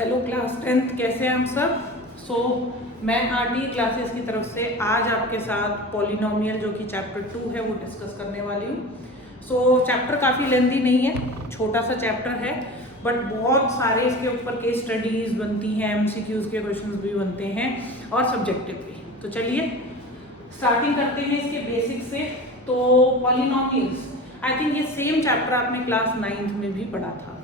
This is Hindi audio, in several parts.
हेलो क्लास 10th, कैसे हैं हम सब। मैं आरटी क्लासेस की तरफ से आज आपके साथ पॉलिनोमियल जो कि चैप्टर 2 है वो डिस्कस करने वाली हूँ। चैप्टर काफ़ी लेंथी नहीं है, छोटा सा चैप्टर है, बट बहुत सारे इसके ऊपर केस स्टडीज बनती हैं, एमसीक्यूज के क्वेश्चंस भी बनते हैं और सब्जेक्टिव भी। तो चलिए स्टार्टिंग करते हैं इसके बेसिक से। तो पॉलिनोमियल्स, आई थिंक ये सेम चैप्टर आपने क्लास 9th में भी पढ़ा था।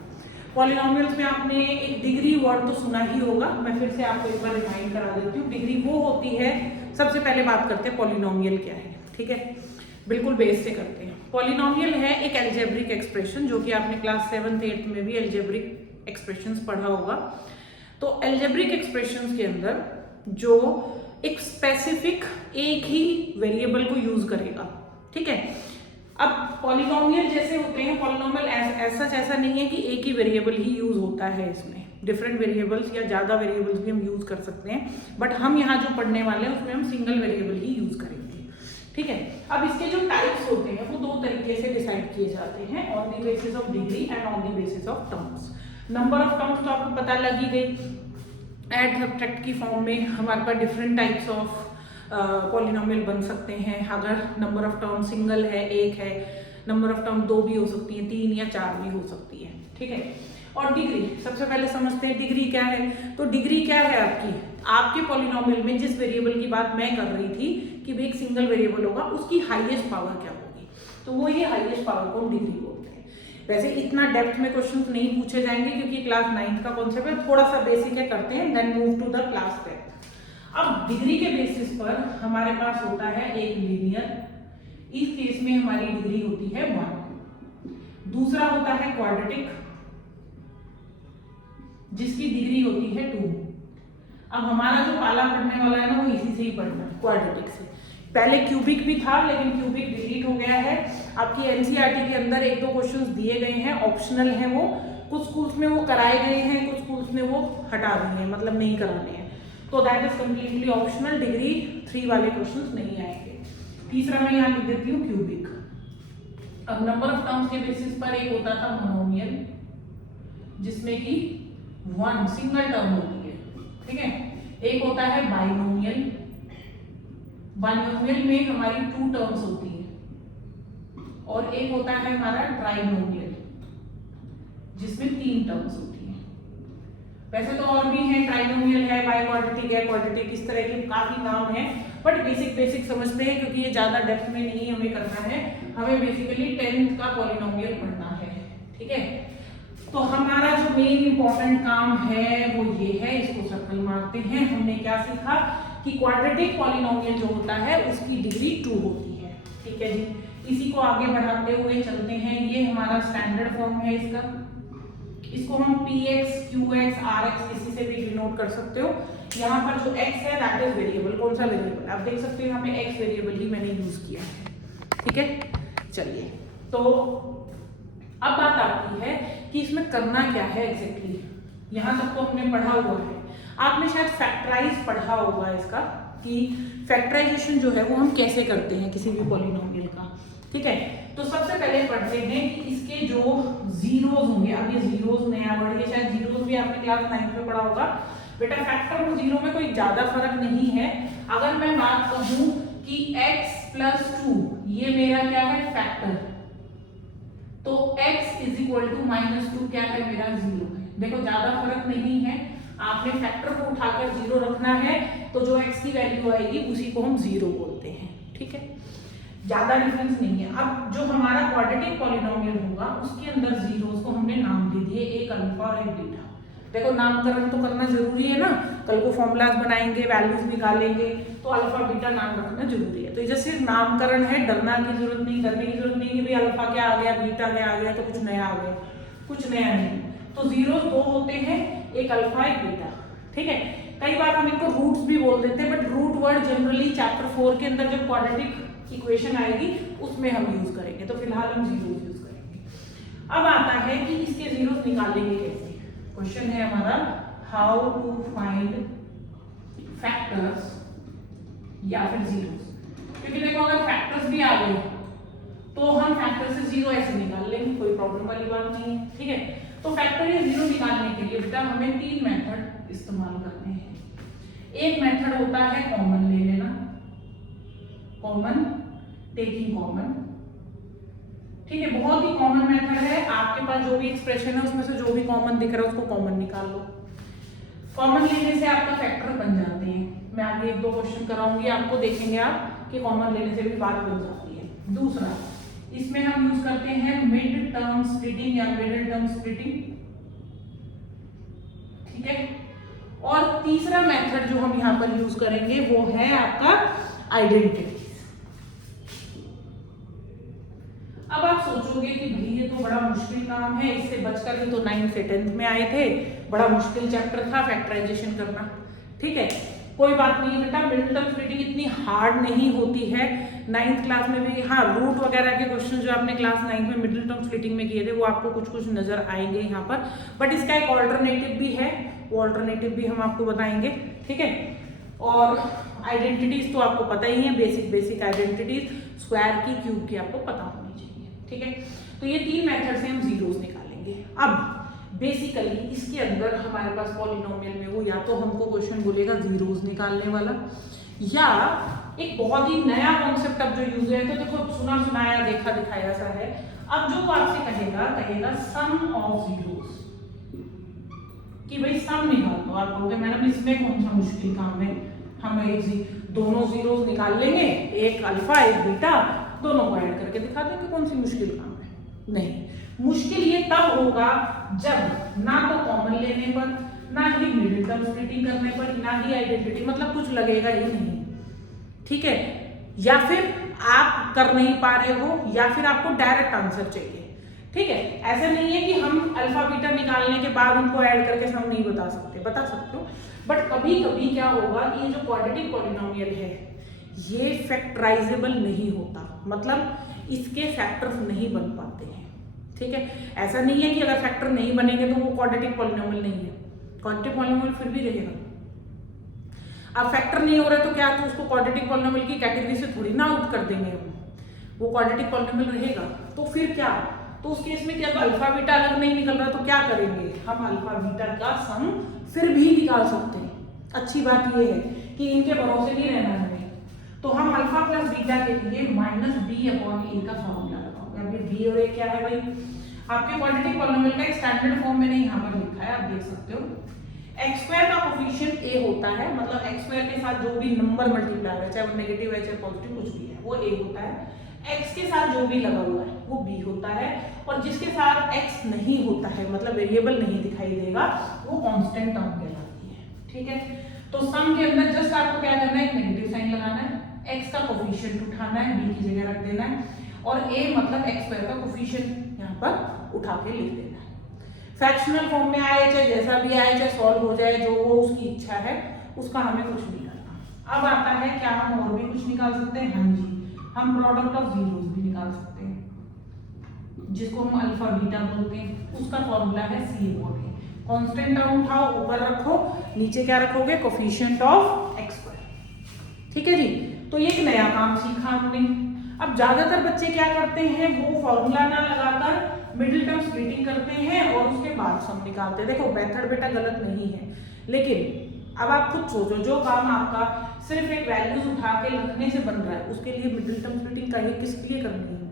पॉलिनोमियल्स में आपने एक डिग्री वर्ड तो सुना ही होगा, मैं फिर से आपको एक बार रिमाइंड करा देती हूँ। डिग्री वो होती है, सबसे पहले बात करते हैं पॉलिनोमियल क्या है, ठीक है, बिल्कुल बेस से करते हैं। पॉलिनोमियल है एक एल्जेब्रिक एक्सप्रेशन, जो कि आपने क्लास 7th 8th में भी एल्जेब्रिक एक्सप्रेशंस पढ़ा होगा। तो एल्जेब्रिक एक्सप्रेशंस के अंदर जो एक स्पेसिफिक एक ही वेरिएबल को यूज करेगा, ठीक है। अब पॉलिनोमियल जैसे होते हैं, पॉलिनोमियल ऐसा नहीं है कि एक ही वेरिएबल ही यूज होता है, इसमें डिफरेंट वेरिएबल्स या ज्यादा वेरिएबल्स भी हम यूज कर सकते हैं, बट हम यहाँ जो पढ़ने वाले हैं उसमें हम सिंगल वेरिएबल ही यूज करेंगे, ठीक है। अब इसके जो टाइप्स होते हैं वो दो तरीके से डिसाइड किए जाते हैं, on the basis of degree and on the basis of terms. Number of terms तो आपको पता लग ही गई, एड सब्ट्रैक्ट की फॉर्म में हमारे पास डिफरेंट टाइप्स ऑफ पॉलिनोमियल बन सकते हैं। अगर नंबर ऑफ टर्म सिंगल है, एक है, नंबर ऑफ टर्म दो भी हो सकती है, 3 या 4 भी हो सकती है, ठीक है। और डिग्री, सबसे पहले समझते हैं डिग्री क्या है। तो डिग्री क्या है आपके पॉलिनोमियल में जिस वेरिएबल की बात मैं कर रही थी कि भाई एक सिंगल वेरिएबल होगा, उसकी हाईएस्ट पावर क्या होगी, तो वो ये हाईएस्ट पावर को हम डिग्री बोलते हैं। वैसे इतना डेप्थ में क्वेश्चन नहीं पूछे जाएंगे क्योंकि क्लास 9th का कॉन्सेप्ट है, थोड़ा सा बेसिक है, करते हैं, then move to the class 10th। अब डिग्री के बेसिस पर हमारे पास होता है एक लीनियर, इस केस में हमारी डिग्री होती है 1। दूसरा होता है क्वाड्रेटिक, जिसकी डिग्री होती है 2। अब हमारा जो पाला पढ़ने वाला है ना, वो इसी से ही पढ़ना है, क्वाड्रेटिक से। पहले क्यूबिक भी था, लेकिन क्यूबिक डिलीट हो गया है। आपकी एनसीईआरटी के अंदर एक दो क्वेश्चंस दिए गए हैं, ऑप्शनल है वो, कुछ स्कूल्स में वो कराए गए हैं, कुछ स्कूल्स में वो हटा दिए हैं, मतलब नहीं कराने हैं, तो that is completely optional. Degree 3 वाले क्वेश्चंस नहीं आएंगे। तीसरा मैं यहाँ लिख देती हूँ क्यूबिक। अब नंबर ऑफ टर्म्स के बेसिस पर एक होता था मोनोमियल, जिसमें कि 1 सिंगल टर्म होती है, ठीक है। एक होता है बाइनोमियल, बाइनोमियल में हमारी 2 टर्म्स होती है। और एक होता है हमारा ट्राइनोमियल, जिसमें 3 टर्म्स होती है। वैसे तो और भी हैं, ट्राइनोमियल है, बाइक्वाड्रेटिक है, क्वाड्रेटिक, इस तरह के काफी नाम हैं, बट बेसिक समझते हैं क्योंकि ये ज्यादा डेप्थ में नहीं हमें करना है, हमें बेसिकली 10th का पॉलिनोमियल पढ़ना है, ठीक है। तो हमारा जो मेन इंपॉर्टेंट काम है वो ये है, इसको सर्कल मारते हैं। हमने क्या सीखा कि क्वाड्रेटिक पॉलिनोमियल जो होता है उसकी डिग्री 2 होती है, ठीक है जी। इसी को आगे बढ़ाते हुए चलते हैं, ये हमारा स्टैंडर्ड फॉर्म है इसका, इसको हम px, qx, rx किसी से भी डिनोट कर सकते हो। यहाँ पर जो x है दैट इज वेरिएबल, कौन सा वेरिएबल आप देख सकते हो, यहाँ पे x वेरिएबल ही मैंने यूज किया है, ठीक है। चलिए, तो अब बात आती है कि इसमें करना क्या है एग्जैक्टली। यहाँ तक तो हमने पढ़ा हुआ है, आपने शायद फैक्टराइज पढ़ा होगा इसका, कि फैक्टराइजेशन जो है वो हम कैसे करते हैं किसी भी पॉलिनोमियल का, ठीक है। तो सबसे पहले पढ़ते हैं कि इसके जो जीरोस होंगे, अब ये जीरोस नया वर्ड, ये शायद जीरोस भी आपने क्लास 9th में पढ़ा होगा बेटा। फैक्टर और जीरो में कोई ज्यादा फर्क नहीं है। अगर मैं बात कहूं कि x + 2 ये मेरा क्या है, फैक्टर, तो x = -2 क्या है, मेरा 0 है। देखो ज्यादा फर्क नहीं है, आपने फैक्टर को उठाकर 0 रखना है, तो जो x की वैल्यू आएगी उसी को हम 0 बोलते हैं, ठीक है, ज्यादा डिफरेंस नहीं है। अब जो हमारा क्वाड्रेटिक पॉलिनोमियल होगा उसके अंदर जीरोस को हमने नाम दे दिए, एक अल्फा और एक बीटा। देखो नामकरण तो करना जरूरी है ना, कल को फॉर्मूलाज बनाएंगे, वैल्यूज निकालेंगे, तो अल्फा बीटा नाम रखना जरूरी है। तो ये सिर्फ नामकरण है, डरना की जरूरत नहीं, डरने की जरूरत नहीं कि भाई अल्फा क्या आ गया, बीटा क्या आ गया, तो कुछ नया आ गया, कुछ नया नहीं। तो जीरोस 2 होते हैं, एक अल्फा एक बीटा, ठीक है। कई बार हम इनको रूट्स भी बोल देते हैं, but root word generally chapter 4 के अंदर जब क्वाड्रेटिक इक्वेशन आएगी उसमें हम यूज करेंगे, तो फिलहाल हम जीरोस यूज करेंगे। अब आता है कि इसके जीरोस निकालेंगे कैसे। क्वेश्चन है हमारा, हाउ टू फाइंड फैक्टर्स या फिर जीरोस। क्योंकि देखो अगर फैक्टर्स भी आ गए तो हम फैक्टर से 0 ऐसे निकाल लेंगे, कोई प्रॉब्लम वाली बात नहीं है, ठीक है। तो फैक्टोरियल 0 निकालने के लिए बेटा हमें 3 मेथड इस्तेमाल करने हैं। एक मेथड होता है कॉमन ले लेना, कॉमन, टेकिंग कॉमन, ठीक है, बहुत ही कॉमन मेथड है। आपके पास जो भी एक्सप्रेशन है उसमें से जो भी कॉमन दिख रहा है उसको कॉमन निकाल लो। कॉमन लेने से आपका फैक्टर बन जाते हैं। मैं आगे 1-2 क्वेश्चन कराऊंगी आपको, देखेंगे आप कि कॉमन लेने से भी बात बन जाती है। दूसरा, इसमें हम यूज करते हैं मिड टर्म स्प्लिटिंग या मिडिल टर्म स्प्लिटिंग, ठीक है। और तीसरा मेथड जो हम यहाँ पर यूज करेंगे वो है आपका आइडेंटिटी। अब आप सोचोगे कि भाई ये तो बड़ा मुश्किल काम है, इससे बचकर ही तो 9th से 10th में आए थे, बड़ा मुश्किल चैप्टर था फैक्टराइजेशन करना, ठीक है। कोई बात नहीं बेटा, मिडिल टर्म स्प्लिटिंग इतनी हार्ड नहीं होती है। 9th क्लास में भी हाँ रूट वगैरह के क्वेश्चन जो आपने क्लास 9 में मिडिल टर्म स्प्लिटिंग में किए थे वो आपको कुछ कुछ नजर आएंगे यहाँ पर, बट इसका एक ऑल्टरनेटिव भी है, वो ऑल्टरनेटिव भी हम आपको बताएंगे, ठीक है। और आइडेंटिटीज तो आपको पता ही है, बेसिक आइडेंटिटीज स्क्वायर की, क्यूब की आपको पता होनी चाहिए, ठीक है। तो ये 3 मेथड से हम जीरोस निकालेंगे। अब बेसिकली इसके अंदर हमारे पास पॉलिनोमियल में वो या तो हमको क्वेश्चन बोलेगा जीरोस निकालने वाला, या एक बहुत ही नया कॉन्सेप्ट अब जो यूज है, तो देखो सुना सुनाया देखा दिखाया सा है। अब जो आपसे कहेगा सम ऑफ जीरोस, कि भाई सम निकाल दो। आप बोलते मैडम इसमें कौन सा मुश्किल काम है, हम दोनों जीरोस निकाल लेंगे, एक अल्फा एक बीटा, दोनों को ऐड करके दिखा देंगे, कौन सी मुश्किल काम है। नहीं, मुश्किल ये तब होगा जब ना तो कॉमन लेने पर, ना ही मिडिल टर्म स्प्लिटिंग करने पर, ना ही आइडेंटिटी, मतलब कुछ लगेगा ही नहीं, ठीक है। या फिर आप कर नहीं पा रहे हो, या फिर आपको डायरेक्ट आंसर चाहिए, ठीक है। ऐसा नहीं है कि हम अल्फा बीटा निकालने के बाद उनको ऐड करके हम नहीं बता सकते, बता सकते हो, बट कभी कभी क्या होगा कि ये जो क्वाड्रेटिक पॉलिनोमियल है ये फैक्टराइजेबल नहीं होता, मतलब इसके फैक्टर्स नहीं बन पाते हैं, ठीक है। ऐसा नहीं है कि अगर फैक्टर नहीं बनेंगे तो वो क्वाड्रेटिक पॉलिनोमियल नहीं है, क्वाड्रेटिक पॉलिनोमियल फिर भी रहेगा। अब फैक्टर नहीं हो रहा तो क्या, तो उसको क्वाड्रेटिक पॉलिनोमियल की कैटेगरी से थोड़ी ना आउट कर देंगे हम, वो क्वाड्रेटिक पॉलिनोमियल रहेगा। तो फिर क्या, तो उस केस में क्या, तो अल्फा बीटा अलग नहीं निकल रहा तो क्या करेंगे, हम अल्फा बीटा का सम फिर भी निकाल सकते हैं। अच्छी बात ये है कि इनके भरोसे नहीं रहना हमें, तो हम अल्फा प्लस बीटा के लिए -b/a का फॉर्मूला लगाओगे। अब ये b और a क्या है भाई, आपके क्वाड्रेटिक पॉलिनोमियल का एक स्टैंडर्ड फॉर्म मैंने यहाँ पर लिखा है, आप देख सकते हो। एक्स स्क्वायर का कोफिशिएंट a होता है, मतलब एक्स स्क्वायर के साथ जो भी नंबर मल्टीप्लाई है, चाहे वो नेगेटिव है चाहे पॉजिटिव कुछ भी है, वो a होता है। x के साथ जो भी लगा हुआ है वो b होता है, और जिसके साथ x नहीं होता है, मतलब वेरिएबल नहीं दिखाई देगा, वो कांस्टेंट टर्म कहलाती है, ठीक है। तो सम के अंदर जस्ट आपको क्या करना है, एक नेगेटिव साइन लगाना है, x का कोफिशिएंट उठाना है, b की जगह रख देना है, और a मतलब x स्क्वायर का कोफिशिएंट यहाँ पर उठा के लिख देना है। फ्रैक्शनल फॉर्म में आए चाहे जैसा भी आए, चाहे सॉल्व हो जाए, जो वो उसकी इच्छा है, उसका हमें कुछ नहीं करना। अब आता है क्या, हम और भी कुछ निकाल सकते हैं, हाँ जी, हम प्रोडक्ट ऑफ जीरोस भी निकाल सकते हैं, जिसको हम अल्फा बीटा बोलते हैं। उसका फॉर्मूला है सी बोर्ड है, कांस्टेंट टर्म उठाओ, ऊपर रखो, नीचे क्या रखोगे, कोफिशिएंट ऑफ एक्स स्क्वायर, ठीक है जी। तो ये एक नया काम सीखा हमने। अब ज्यादातर बच्चे क्या करते हैं, वो फॉर्मूला ना लगाकर मिडिल टर्म स्प्लिटिंग करते हैं और उसके बाद सम निकालते हैं। देखो मेथड बेटा गलत नहीं है, लेकिन अब आप खुद सोचो, जो काम आपका सिर्फ एक वैल्यूज उठा के लिखने से बन रहा है, उसके लिए मिडिल टर्म स्प्लिटिंग का किस लिए करनी है,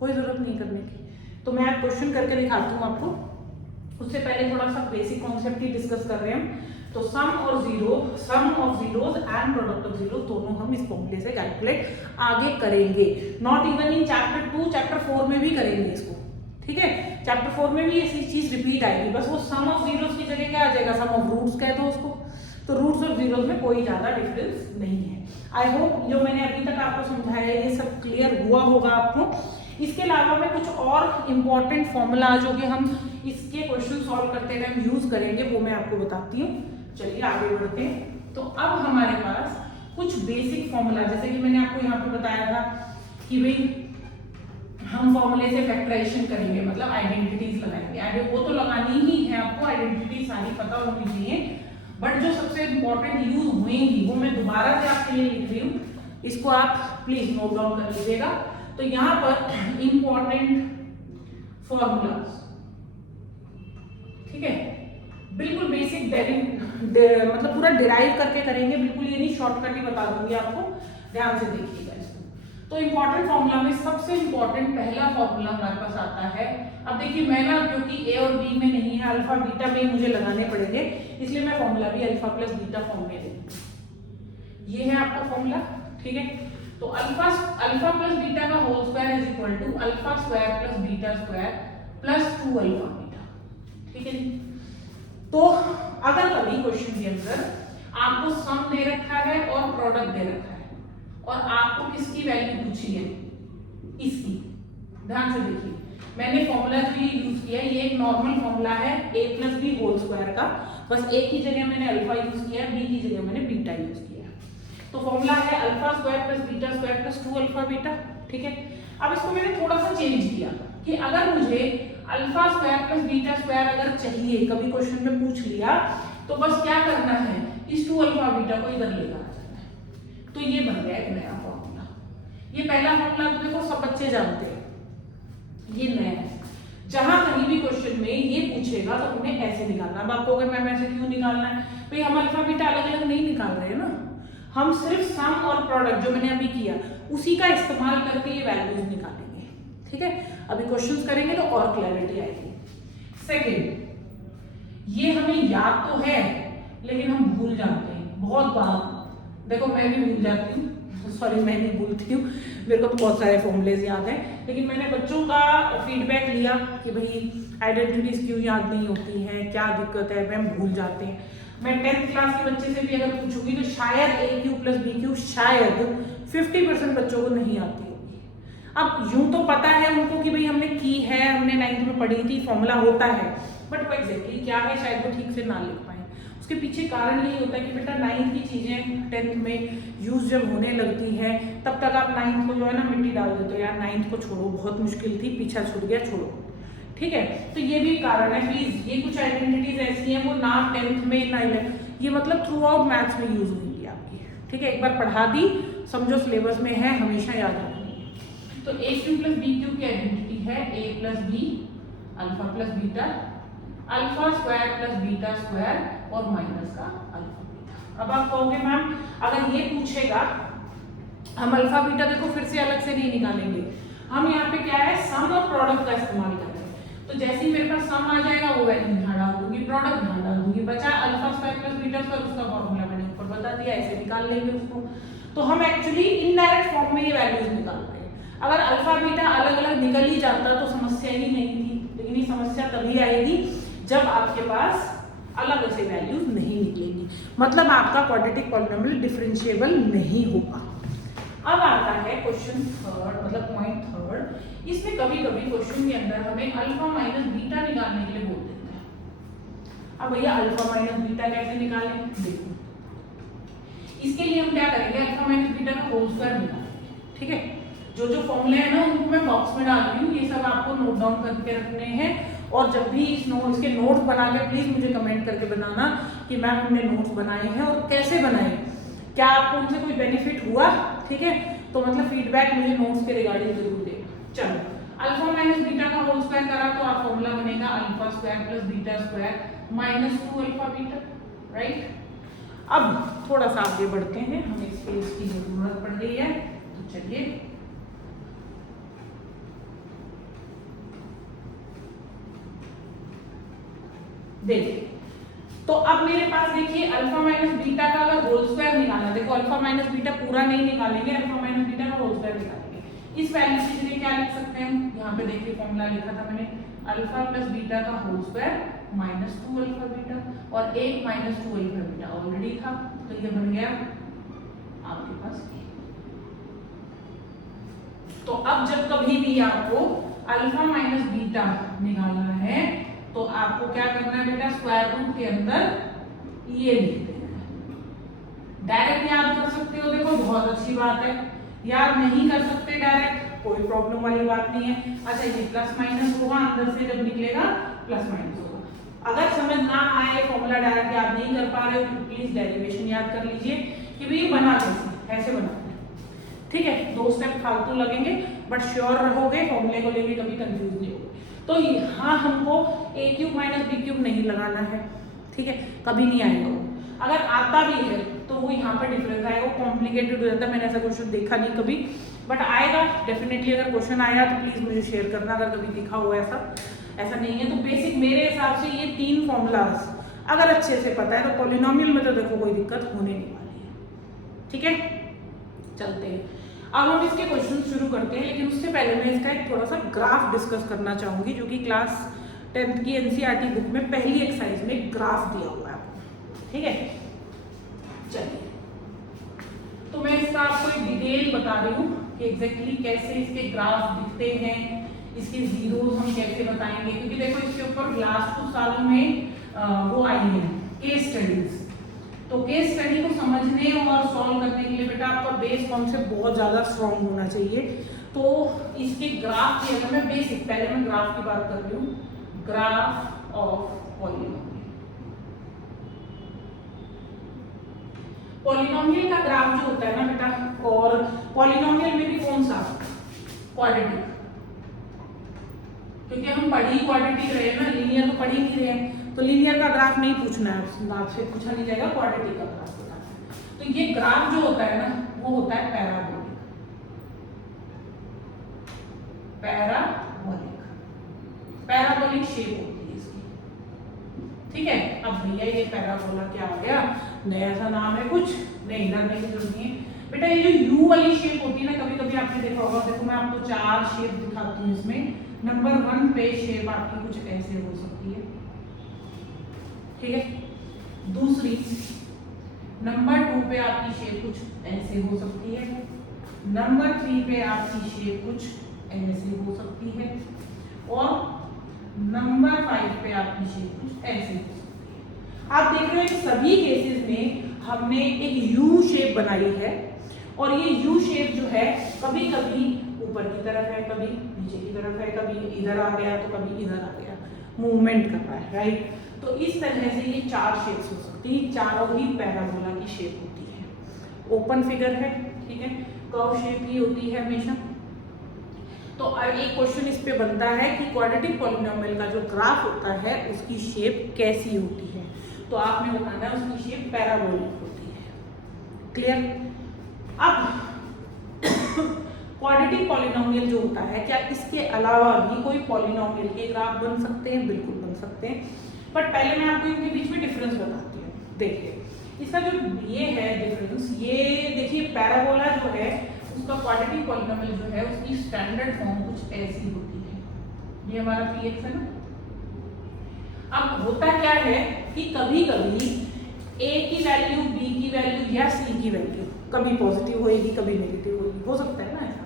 कोई जरूरत नहीं करने की। तो मैं क्वेश्चन करके दिखाती हूँ आपको, उससे पहले थोड़ा सा बेसिक कॉन्सेप्ट ही डिस्कस कर रहे हैं हम। तो sum of zeros and product of zero दोनों हम इस फॉर्मूले से कैलकुलेट आगे करेंगे, not even in chapter 2, chapter 4 में भी करेंगे इसको, ठीक है। चैप्टर 4 में भी ऐसी चीज रिपीट आएगी, बस वो सम ऑफ जीरोस की जगह क्या आ जाएगा, सम ऑफ रूट्स कह दो उसको। तो रूट्स और जीरोस में कोई ज्यादा डिफरेंस नहीं है। आई होप जो मैंने अभी तक आपको समझाया है ये सब क्लियर हुआ होगा आपको। इसके अलावा मैं कुछ और इम्पॉर्टेंट फॉर्मूला जो कि हम इसके क्वेश्चन सॉल्व करते टाइम यूज करेंगे वो मैं आपको बताती हूँ। चलिए आगे बढ़ते हैं। तो अब हमारे पास कुछ बेसिक फॉर्मूला, जैसे कि मैंने आपको यहाँ पे बताया था कि भाई हम फॉर्मूले से फैक्टराइजेशन करेंगे, मतलब आइडेंटिटीज लगाएंगे। वो तो लगानी ही है आपको, आइडेंटिटी सारी पता होनी चाहिए, बट जो सबसे इंपॉर्टेंट यूज हुएंगी वो मैं दोबारा से आपके लिए लिख रही हूँ, इसको आप प्लीज नोट डाउन कर लीजिएगा। तो यहाँ पर इंपॉर्टेंट फॉर्मूलाज, ठीक है, बिल्कुल बेसिक मतलब पूरा डिराइव करके करेंगे, बिल्कुल ये नहीं शॉर्टकट ही बता दूंगी आपको, ध्यान से देखिएगा इसको। तो इंपॉर्टेंट फॉर्मूला में सबसे इंपॉर्टेंट पहला फॉर्मूला हमारे पास आता है। अब देखिए मैं ना, क्योंकि ए और बी में नहीं है, अल्फा बीटा में मुझे लगाने पड़ेंगे, इसलिए मैं फॉर्मूला भी अल्फा प्लस बीटा फॉर्म में लूंगी। ये है आपका फॉर्मूला, ठीक है। तो अल्फा प्लस बीटा का whole square is equal to alpha square plus beta square plus 2 alpha beta, ठीक है जी। तो अगर कभी क्वेश्चन के अंदर आपको सम दे रखा है और प्रोडक्ट दे रखा है और आपको किसकी वैल्यू पूछी है, इसकी, ध्यान से देखिए मैंने फॉर्मूला जो ये यूज किया है, ये एक नॉर्मल फॉर्मूला है a plus B whole square का, बस a की जगह मैंने अल्फा यूज किया है, b की जगह मैंने बीटा यूज किया है। तो फॉर्मूला है alpha square plus beta square plus 2 alpha beta, ठीक है। अब इसको मैंने थोड़ा सा चेंज किया कि अगर मुझे alpha square plus beta square अगर चाहिए, कभी क्वेश्चन में पूछ लिया, तो बस क्या करना है, इस 2 अल्फा बीटा को इधर लेकर आ जाना है। तो ये बन गया एक नया फॉर्मूला। ये पहला फॉर्मूला तो देखो सब बच्चे जानते हैं, ये नया है। जहां कहीं भी क्वेश्चन में ये पूछेगा तो उन्हें ऐसे निकालना। अब आपको अगर मैम ऐसे क्यों निकालना है, भाई हम अल्फा बीटा अलग अलग नहीं निकाल रहे हैं ना, हम सिर्फ सम और प्रोडक्ट जो मैंने अभी किया उसी का इस्तेमाल करके ये वैल्यूज निकालेंगे, ठीक है। अभी क्वेश्चंस करेंगे तो और क्लैरिटी आएगी। सेकंड, ये हमें याद तो है लेकिन हम भूल जाते हैं बहुत बार। देखो मैं भी भूल जाती हूँ, सॉरी मैं नहीं भूलती हूँ, मेरे को तो बहुत सारे फॉर्मूलेज याद हैं, लेकिन मैंने बच्चों का फीडबैक लिया कि भाई आइडेंटिटीज क्यों याद नहीं होती हैं, क्या दिक्कत है, मैम भूल जाते हैं। मैं 10th क्लास के बच्चे से भी अगर पूछूंगी तो शायद ए क्यू प्लस बी क्यू शायद 50% बच्चों को नहीं आती होगी। अब यूं तो पता है उनको कि भाई हमने की है, हमने 9th में पढ़ी थी, फॉर्मूला होता है, बट वो एग्जैक्टली क्या है शायद वो ठीक से ना लिख पाए। उसके पीछे कारण यही होता है कि बेटा 9th की चीजें 10th में यूज जब होने लगती हैं तब तक आप 9th को जो है ना मिट्टी डाल देते हो, यार 9th को छोड़ो, बहुत मुश्किल थी, पीछा छूट गया, छोड़ो, ठीक है। तो ये भी कारण है, प्लीज ये कुछ आइडेंटिटीज ऐसी हैं वो ना 10th में ना 11th, ये मतलब थ्रू आउट मैथ्स में यूज होंगी आपकी, ठीक है। एक बार पढ़ा दी, समझो सिलेबस में है, हमेशा याद रखनी। तो A cube plus B cube की आइडेंटिटी है A plus B alpha plus beta, alpha square plus beta square और माइनस का अल्फा बीटा। अब आप कहोगे मैम अगर ये पूछेगा, हम अल्फा बीटा देखो फिर से अलग से नहीं निकालेंगे, हम यहाँ पे क्या है सम और प्रोडक्ट का इस्तेमाल कर रहे हैं। तो जैसे ही मेरे पास सम आ जाएगा वो वैल्यू यहाँ डाल दूंगी, प्रोडक्ट यहाँ डाल दूंगी, बचा alpha square plus beta square, उसका फॉर्मूला मैंने ऊपर बता दिया, ऐसे निकाल लेंगे उसको। तो हम एक्चुअली इनडायरेक्ट फॉर्म में ये वैल्यूज निकाल रहे हैं। अगर अल्फा बीटा अलग अलग निकल ही जाता तो समस्या ही नहीं थी, लेकिन ये समस्या तभी आएगी जब आपके पास अलग से वैल्यूज नहीं निकलेंगी, मतलब आपका क्वाड्रेटिक पॉलिनोमियल डिफरेंशिएबल नहीं होगा। अब आता है क्वेश्चन थर्ड, मतलब पॉइंट थर्ड। इसमें कभी कभी क्वेश्चन के अंदर हमें अल्फा माइनस बीटा निकालने के लिए बोल देते हैं। अब भैया अल्फा माइनस बीटा कैसे निकालें, देखो इसके लिए हम क्या करेंगे, अल्फा माइनस बीटा का होल स्क्वायर निकालेंगे, ठीक है। जो जो फॉर्मूले हैं ना उनको मैं बॉक्स में डाल रही हूँ, ये सब आपको नोट डाउन करके रखने हैं, और जब भी इसके नोट्स बना के प्लीज मुझे कमेंट करके बताना कि मैम हमने नोट्स बनाए हैं और कैसे बनाए, क्या आपको उनसे कोई बेनिफिट हुआ, ठीक है। तो मतलब फीडबैक मुझे नोट्स के रिगार्डिंग जरूर देगा। चलो अल्फा माइनस बीटा का होल स्क्वायर करा तो आप फॉर्मूला बनेगा alpha square plus beta square minus 2 alpha beta, right. अब थोड़ा सा आगे बढ़ते हैं, हमें स्पेस की जरूरत पड़ रही है, तो चलिए देखिए। तो अब मेरे पास देखिए अल्फा माइनस बीटा का अगर होल स्क्वायर निकालना, देखो अल्फा माइनस बीटा पूरा नहीं निकालेंगे, अल्फा माइनस बीटा का होल स्क्वायर निकालेंगे। इस वैल्यू की जगह क्या लिख सकते हैं, यहाँ पे देखिए फॉर्मूला लिखा था मैंने अल्फा प्लस बीटा का whole square minus 2 alpha beta, और एक माइनस 2 अल्फा बीटा ऑलरेडी था, तो ये बन गया आपके पास। तो अब जब कभी भी आपको अल्फा माइनस बीटा निकालना है तो आपको क्या करना है बेटा, स्क्वायर रूट के अंदर ये लिख देना है। डायरेक्ट याद कर सकते हो, देखो बहुत अच्छी बात है। याद नहीं कर सकते डायरेक्ट, कोई प्रॉब्लम वाली बात नहीं है। अच्छा ये प्लस माइनस होगा, अंदर से जब निकलेगा प्लस माइनस होगा। अगर समझ ना आए, फॉर्मूला डायरेक्ट याद नहीं कर पा रहे हो तो प्लीज डेरिवेशन याद कर लीजिए कि भाई बना कैसे, ऐसे बनाना है, ठीक है। 2 स्टेप फालतू लगेंगे बट श्योर रहोगे, फॉर्मूले को लेके कभी कंफ्यूज नहीं होगे। तो यहाँ हमको a cube minus B cube नहीं लगाना है, ठीक है, कभी नहीं आएगा वो। अगर आता भी है तो वो यहाँ पर डिफरेंस आएगा, वो कॉम्प्लिकेटेड हो जाता है। मैंने ऐसा क्वेश्चन देखा नहीं कभी, बट आएगा डेफिनेटली। अगर क्वेश्चन आया तो प्लीज मुझे शेयर करना अगर कभी दिखा हुआ ऐसा नहीं है। तो बेसिक मेरे हिसाब से ये 3 फॉर्मूलाज अगर अच्छे से पता है तो पॉलिनोमियल में तो देखो कोई दिक्कत होने नहीं वाली है, ठीक है। चलते हैं अब हम इसके क्वेश्चन शुरू करते हैं, लेकिन उससे पहले मैं इसका एक थोड़ा सा ग्राफ डिस्कस करना चाहूंगी, जो कि क्लास 10th की एनसीईआरटी बुक में पहली एक्सरसाइज में एक ग्राफ दिया हुआ है आपको, ठीक है। चलिए, तो मैं इसका आपको एक डिटेल बता रही हूँ कि एग्जैक्टली कैसे इसके ग्राफ दिखते हैं, इसके जीरोस हम कैसे बताएंगे, क्योंकि देखो इसके ऊपर लास्ट कुछ सालों में वो आई है केस स्टडीज। तो केस स्टडी को समझने और सॉल्व करने के लिए बेटा आपका बेस कॉन्सेप्ट बहुत ज़्यादा स्ट्रॉन्ग होना चाहिए। तो इसके ग्राफ की अगर मैं बेसिक पहले मैं ग्राफ की बात कर रही हूँ, ग्राफ ऑफ पॉलिनोमियल। पॉलिनोमियल का ग्राफ जो होता है ना बेटा, और पॉलिनोमियल में भी कौन सा, क्वाड्रेटिक, क्योंकि हम पढ़ ही क्वाड्रेटिक रहे ना, लीनियर तो पढ़ ही नहीं रहे, तो लीनियर का ग्राफ नहीं पूछना है, आपसे पूछा नहीं जाएगा, क्वाड्रेटिक का ग्राफ होता है। तो ये ग्राफ जो होता है ना वो होता है पैराबोलिक। पैराबोलिक शेप होती है इसकी, ठीक है। अब भैया ये पैराबोला क्या आ गया, नया सा नाम है, कुछ नहीं डरने की जरूरत नहीं है बेटा। ये जो यू वाली शेप होती है ना, कभी कभी आपने देखा होगा, देखो मैं आपको 4 शेप दिखाती हूँ इसमें। नंबर 1 पे शेप आपकी कुछ ऐसे हो सकती है, ठीक है। दूसरी नंबर 2 पे आपकी शेप कुछ ऐसे हो सकती है। नंबर 3 पे आपकी शेप कुछ ऐसे हो सकती है, और नंबर 5 पे आपकी शेप कुछ ऐसे हो सकती है। आप देख रहे हो इन सभी केसेस में हमने एक यू शेप बनाई है, और ये यू शेप जो है कभी कभी ऊपर की तरफ है, कभी नीचे की तरफ है, कभी इधर आ गया तो कभी इधर आ गया, मूवमेंट कर रहा है, राइट। तो इस तरह से ये 4 शेप्स हो सकती है, चारों ही पैराबोला की शेप होती है। ओपन फिगर है, ठीक है, कर्व शेप ही होती है हमेशा। तो एक क्वेश्चन इस पे बनता है कि क्वाड्रेटिक पॉलिनोमियल का जो ग्राफ होता है उसकी शेप कैसी होती है, तो आपने बताना है उसकी शेप पैराबोलिक होती है, क्लियर। अब क्वाड्रेटिक पॉलिनोमियल जो होता है, क्या इसके अलावा भी कोई पॉलिनोमियल के ग्राफ बन सकते हैं? बिल्कुल बन सकते हैं, बट पहले मैं आपको इनके बीच में डिफरेंस बताती हूँ। देखिए इसका जो ये है डिफरेंस, ये देखिए पैराबोला जो है उसका क्वाड्रेटिक पॉलिनोमियल जो है उसकी स्टैंडर्ड फॉर्म कुछ ऐसी होती है, ये हमारा px है ना। अब होता क्या है कि कभी कभी a की वैल्यू, b की वैल्यू या c की वैल्यू कभी पॉजिटिव होएगी कभी नेगेटिव होगी, हो सकता है ना ऐसा।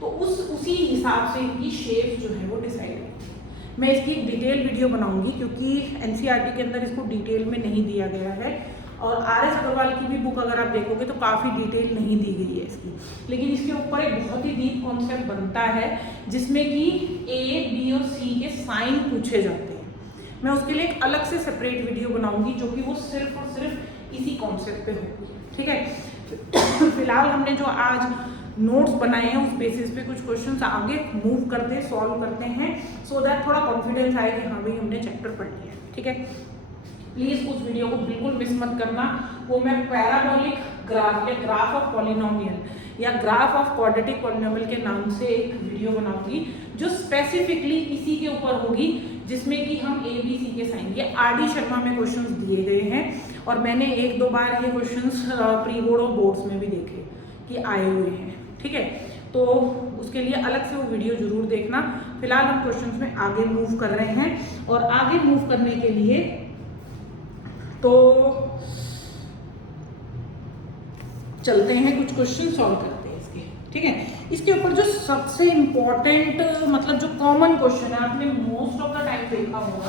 तो उसी हिसाब से इनकी शेप जो है वो डिसाइड होती है। मैं इसकी एक डिटेल वीडियो बनाऊंगी, क्योंकि एनसीईआरटी के अंदर इसको डिटेल में नहीं दिया गया है, और आर एस अग्रवाल की भी बुक अगर आप देखोगे तो काफ़ी डिटेल नहीं दी गई है इसकी, लेकिन इसके ऊपर एक बहुत ही डीप कॉन्सेप्ट बनता है जिसमें कि ए, बी और सी के साइन पूछे जाते हैं। मैं उसके लिए एक अलग से सेपरेट वीडियो बनाऊंगी जो कि वो सिर्फ और सिर्फ इसी कॉन्सेप्ट पे होगी, ठीक है। फिलहाल हमने जो आज नोट्स बनाए हैं उस बेसिस पे कुछ क्वेश्चंस आगे मूव करते हैं, सॉल्व करते हैं, सो दैट थोड़ा कॉन्फिडेंस आए कि हाँ भाई हमने चैप्टर पढ़ लिया है, ठीक है। प्लीज उस वीडियो को बिल्कुल मिस मत करना। वो मैं पैराबोलिक ग्राफ या ग्राफ ऑफ पॉलिनोमियल या ग्राफ ऑफ क्वाड्रेटिक पॉलिनोमियल के नाम से एक वीडियो बनाऊंगी जो स्पेसिफिकली इसी के ऊपर होगी, जिसमें कि हम ए बी सी के साइन, ये आर.डी. शर्मा में क्वेश्चंस दिए गए हैं, और मैंने 1-2 बार ये क्वेश्चंस प्री बोर्ड और बोर्ड्स में भी देखे कि आए हुए हैं, ठीक है। तो उसके लिए अलग से वो वीडियो जरूर देखना। फिलहाल हम क्वेश्चंस में आगे मूव कर रहे हैं, और आगे मूव करने के लिए तो चलते हैं, कुछ क्वेश्चन सॉल्व करते हैं इसके, ठीक है। इसके ऊपर जो सबसे इम्पोर्टेंट मतलब जो कॉमन क्वेश्चन है, आपने मोस्ट ऑफ द टाइम देखा होगा